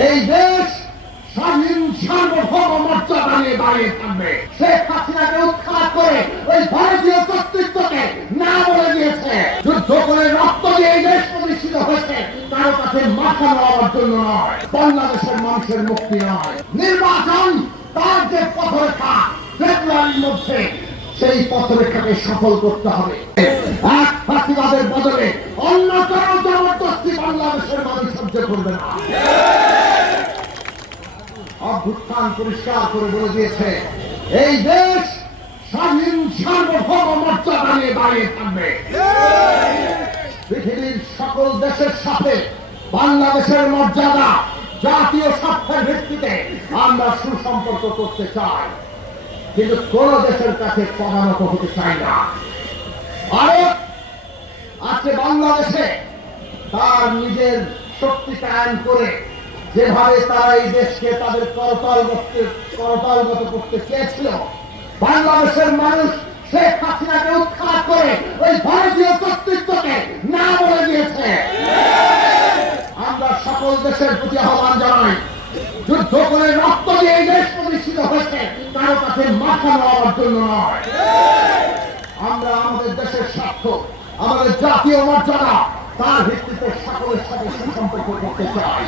এই দেশ স্বাধীন সার্বভৌম মর্যাদা নিয়ে থাকবে। শেখ হাসিনাকে উৎখাত করে ওই ভারতীয় কর্তৃত্বকে না বলে দিয়েছে। যুদ্ধ করে রক্ত এই দেশ প্রতিষ্ঠিত হয়েছে কাছে মাথা নেওয়ার জন্য নয়, বাংলাদেশের মানুষের মুক্তি নয়। নির্বাচন তার যে পথরেখা ফেব্রুয়ারির মধ্যে সেই পথরেখাকে সফল করতে হবে। এক ফাঁসিবাদের বদলে অন্য জবরদস্তি বাংলাদেশের মানুষ সহ্য করবে না। অভ্যুত্থান পরিষ্কার করে বলে দিয়েছে, এই দেশ স্বাধীন সার্বভৌম মর্যাদা নিয়ে দাঁড়িয়ে থাকবে। পৃথিবীর সকল দেশের সাথে বাংলাদেশের মর্যাদা জাতীয় স্বার্থের ভিত্তিতে আমরা সুসম্পর্ক করতে চাই। কিন্তু কোন দেশের কাছে পদানত হতে চাই না। ভারত আজকে বাংলাদেশে তার নিজের শক্তি কায়ন করে যেভাবে তারা এই দেশকে তাদের করতলগত করতলগত করতে চেয়েছিল, বাংলাদেশের মানুষ শেখ হাসিনাকে উৎখাত করে ওই ভারতীয় কর্তৃত্বকে না বলে দিয়েছে। আমরা সকল দেশের প্রতি আহ্বান জানাই, যুদ্ধ করে রক্ত দিয়ে এই দেশ প্রতিষ্ঠিত হয়েছে, কারও কাছে মাথা নেওয়ার জন্য নয়। আমরা আমাদের দেশের স্বার্থ, আমাদের জাতীয় মর্যাদা, তার ভিত্তিতে সকলের সাথে সুসম্পর্ক করতে চাই।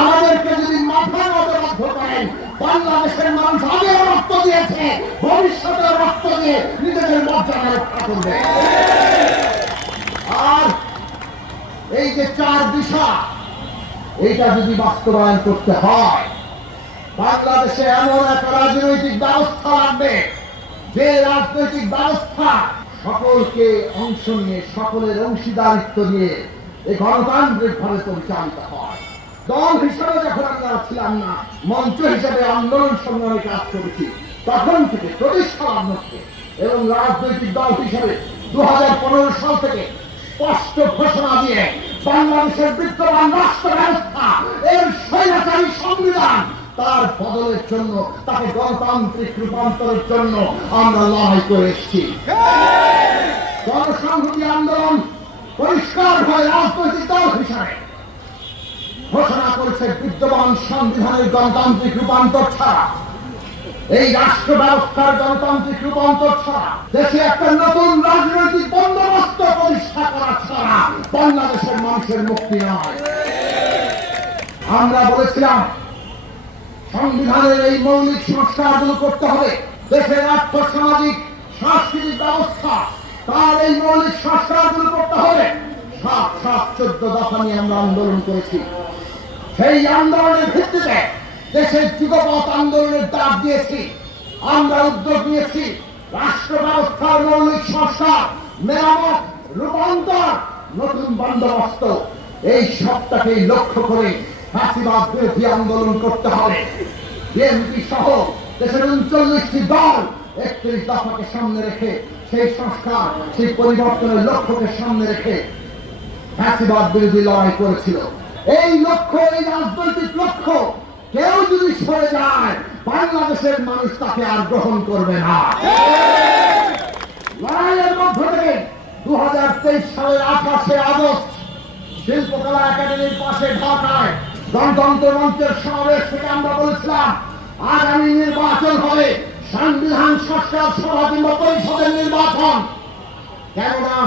আমাদেরকে যদি মাথা মতো বাধ্য করেন, বাংলাদেশের মানুষ আগেও রক্ত দিয়েছে, ভবিষ্যতে রক্ত দিয়ে নিজেদের মর্যাদা রক্ষা করবে। আর এই যে চার দিশা, এইটা যদি বাস্তবায়ন করতে হয়, বাংলাদেশে এমন একটা রাজনৈতিক ব্যবস্থা লাগবে, যে রাজনৈতিক ব্যবস্থা সকলকে অংশ নিয়ে, সকলের অংশীদারিত্ব নিয়ে এই গণতান্ত্রিক ভাবে পরিচালিত হয়। দল হিসাবে যখন আমরা ছিলাম না, মঞ্চ হিসাবে আন্দোলন সংগ্রামে কাজ করেছি। তখন থেকে প্রতিষ্ঠা এবং রাজনৈতিক দল হিসাবে দু সাল থেকে স্পষ্ট ঘোষণা দিয়ে বাংলাদেশের বিদ্যমান রাষ্ট্র ব্যবস্থা, এর স্বৈরাচারী সংবিধান, তার বদলের জন্য, তাকে গণতান্ত্রিক রূপান্তরের জন্য আমরা লড়াই করে এসেছি। জনসংহতি আন্দোলন পরিষ্কার হয় রাজনৈতিক দল হিসাবে ঘোষণা করেছে বিদ্যমান সংবিধানের গণতান্ত্রিক রূপান্তর ছাড়া। এই রাষ্ট্র ব্যবস্থার গণতান্ত্রিক রূপান্তর ছাড়া, দেশে একটা নতুন রাজনৈতিক বন্দোবস্ত প্রতিষ্ঠা করা ছাড়া বাংলাদেশের মানুষের মুক্তি নয়। আমরা বলেছিলাম, সংবিধানের এই মৌলিক সংস্কারগুলো করতে হবে। দেশের আর্থ সামাজিক, সাংস্কৃতিক ব্যবস্থা, তার এই মৌলিক সংস্কারগুলো করতে হবে। সাত সাত চোদ্দ দফা নিয়ে আমরা আন্দোলন করেছি। সেই আন্দোলনের ভিত্তিতে দেশের যুগপথ আন্দোলনের ডাক দিয়েছি, আমরা উদ্যোগ নিয়েছি, রাষ্ট্র ব্যবস্থার মৌলিক সংস্কার মেরামত, রূপান্তর, নতুন বন্দোবস্ত। এই সবটাকেই লক্ষ্য করে ফাঁসিবাদ বিরোধী আন্দোলন করতে হবে। বিএনপি সহ দেশের উনচল্লিশটি দল একত্রিশ দফাকে সামনে রেখে সেই সংস্কার, সেই পরিবর্তনের লক্ষ্যকে সামনে রেখে ফ্যাসিবাদ বিরোধী লড়াই করেছিল। এই লক্ষ্য, এই রাজনৈতিক লক্ষ্য, কেউ যদি সরে যায়, বাংলাদেশের মানুষ তাকে আর গ্রহণ করবে না। লড়াইয়ের মধ্য থেকে দু হাজার তেইশ সালের আঠাশে আগস্ট শিল্পকলা একাডেমির পাশে ঢাকায় গণতন্ত্র মঞ্চের সমাবেশ থেকে আমরা বলেছিলাম, আগামী নির্বাচন হবে সংবিধান সংস্কার সভা কিংবা পরিষদের নির্বাচন। কেননা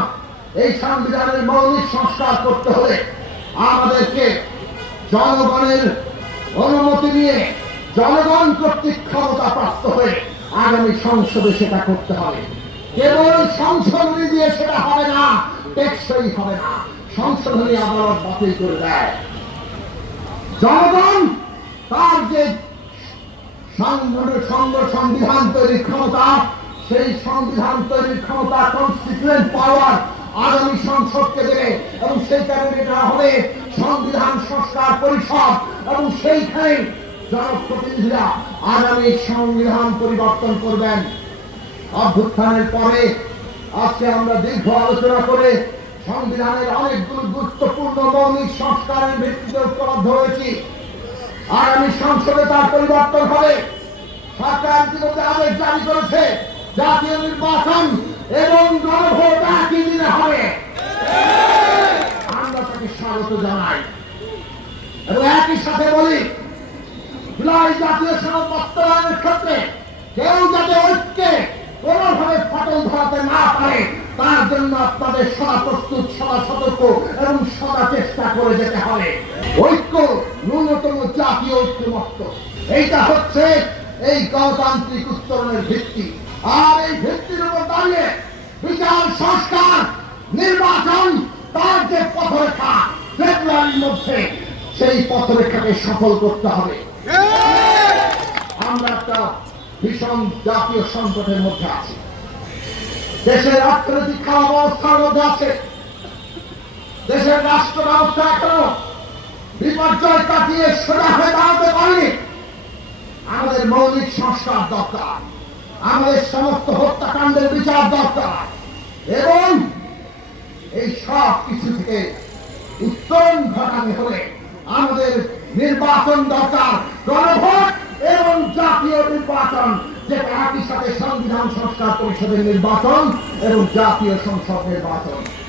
এই সংবিধানের মৌলিক সংস্কার করতে হলে আমাদেরকে জনগণের অনুমতি নিয়ে জনগণ কর্তৃক ক্ষমতা প্রাপ্ত হয়ে আগামী সংসদে সেটা করতে হবে। কেবল সংশোধনী দিয়ে সেটা হবে না, টেকসই হবে না। সংশোধনী আদালত বাতিল করে দেয়। জনগণ তার যে সংবিধান তৈরির ক্ষমতা, সেই সংবিধান তৈরির ক্ষমতা কনস্টিটিউয়েন্ট পাওয়ার আগামী সংসদকে দেবে এবং সেই কারণে এটা হবে সংবিধান সংস্কার পরিষদ এবং সেইখানে জনপ্রতিনিধিরা আগামী সংবিধান পরিবর্তন করবেন। অভ্যুত্থানের পরে আজকে আমরা দীর্ঘ আলোচনা করে সংবিধানের অনেকগুলো গুরুত্বপূর্ণ মৌলিক সংস্কারের ভিত্তিতে ঐক্যবদ্ধ হয়েছি। আগামী সংসদে তার পরিবর্তন হবে। সরকার ইতিমধ্যে আদেশ জারি করেছে, জাতীয় নির্বাচন এবং গণভোট একই হবে। আমরা তাকে স্বাগত জানাই। এবং একই সাথে বলি জাতীয় ক্ষেত্রে কেউ যাতে ঐক্যে কোনোভাবে ধরাতে না পারে, তার জন্য আপনাদের সদা প্রস্তুত, সদা সতর্ক এবং সদা চেষ্টা করে যেতে হবে। ঐক্য ন্যূনতম জাতীয় ঐক্যমত্য। এইটা হচ্ছে এই গণতান্ত্রিক উত্তরণের ভিত্তি। আর এই বিচার সংস্কার, নির্বাচন, তার যে পথরেখা ফেব্রুয়ারির মধ্যে সেই পথরেখাকে সফল করতে হবে। আমরা একটা ভীষণ জাতীয় সংকটের মধ্যে আছি। দেশের অর্থনৈতিক খারাপ অবস্থার মধ্যে আছে। দেশের রাষ্ট্র ব্যবস্থা এখনও বিপর্যয় কাটিয়ে সোজা হয়ে দাঁড়াতে পারেনি। আমাদের মৌলিক সংস্কার দরকার। আমাদের সমস্ত হত্যাকাণ্ডের বিচার দরকার। এবং এই সব কিছু থেকে উত্তরণ ঘটাতে হলে আমাদের নির্বাচন দরকার, গণভোট এবং জাতীয় নির্বাচন যেটা একই সাথে সংবিধান সংস্কার পরিষদের নির্বাচন এবং জাতীয় সংসদ নির্বাচন।